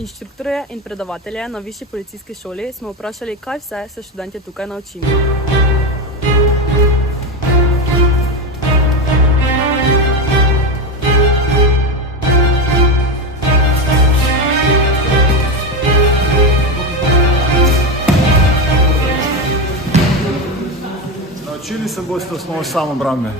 Inštruktorje in predavatelje na Višji policijski šoli smo vprašali, kaj vse se študentje tukaj naučimo. Naučili se boste osnovo samoobrambe.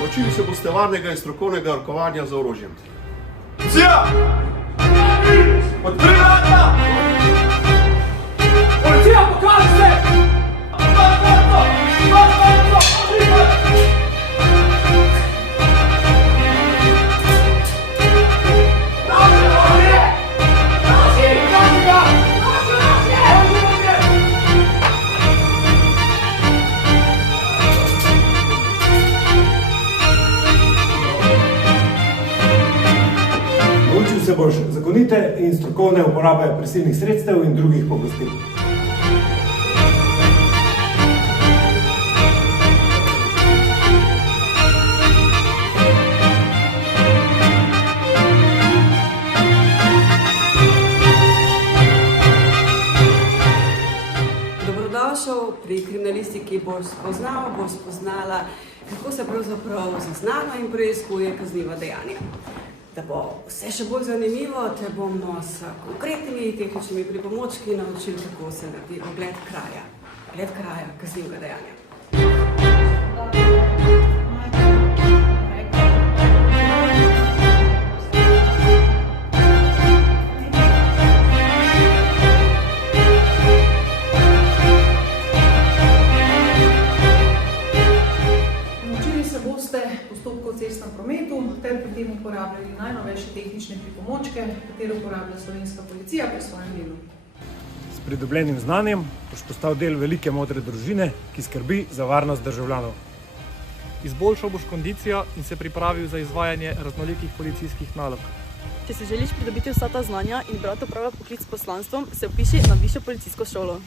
Naučili se boste varnega in strokovnega rokovanja z orožjem. Policija! Odpri vrata! Policija, pokaži se! Naučil se boš zakonite in strokovne uporabe prisilnih sredstev in drugih pooblastil. Dobrodošel pri kriminalistiki, boš spoznala, kako se pravzaprav zaznano in preiskuje kazniva dejanja. Da bo vse še bolj zanimivo, te bomo s konkretnimi tehničnimi pripomočki naučili, kako se naredi ogled kraja kaznivega dejanja. Naučili se boste postopkov v cestnem prometu ter pri tem uporabljali najnovejše tehnične pripomočke, katere uporablja slovenska policija pri svojem delu. S pridobljenim znanjem boš postal del velike modre družine, ki skrbi za varnost državljanov. Izboljšal boš kondicijo in se pripravil za izvajanje raznolikih policijskih nalog. Če si želiš pridobiti vsa ta znanja in brati pravi poklic s poslanstvom, se vpiši na Višjo policijsko šolo.